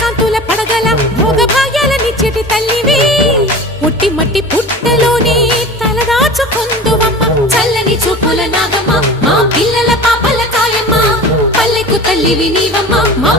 కాంతుల పడగల భోగ భాగ్యాలనిచ్చేటి తల్లివి పుట్టి మట్టి పుట్టలోనే తలదాచుకుందువమ్మ చల్లని చూపుల నాగమ్మ మా పిల్లల పాపల కాయమ్మ పల్లెకు తల్లివి నీవమ్మ మా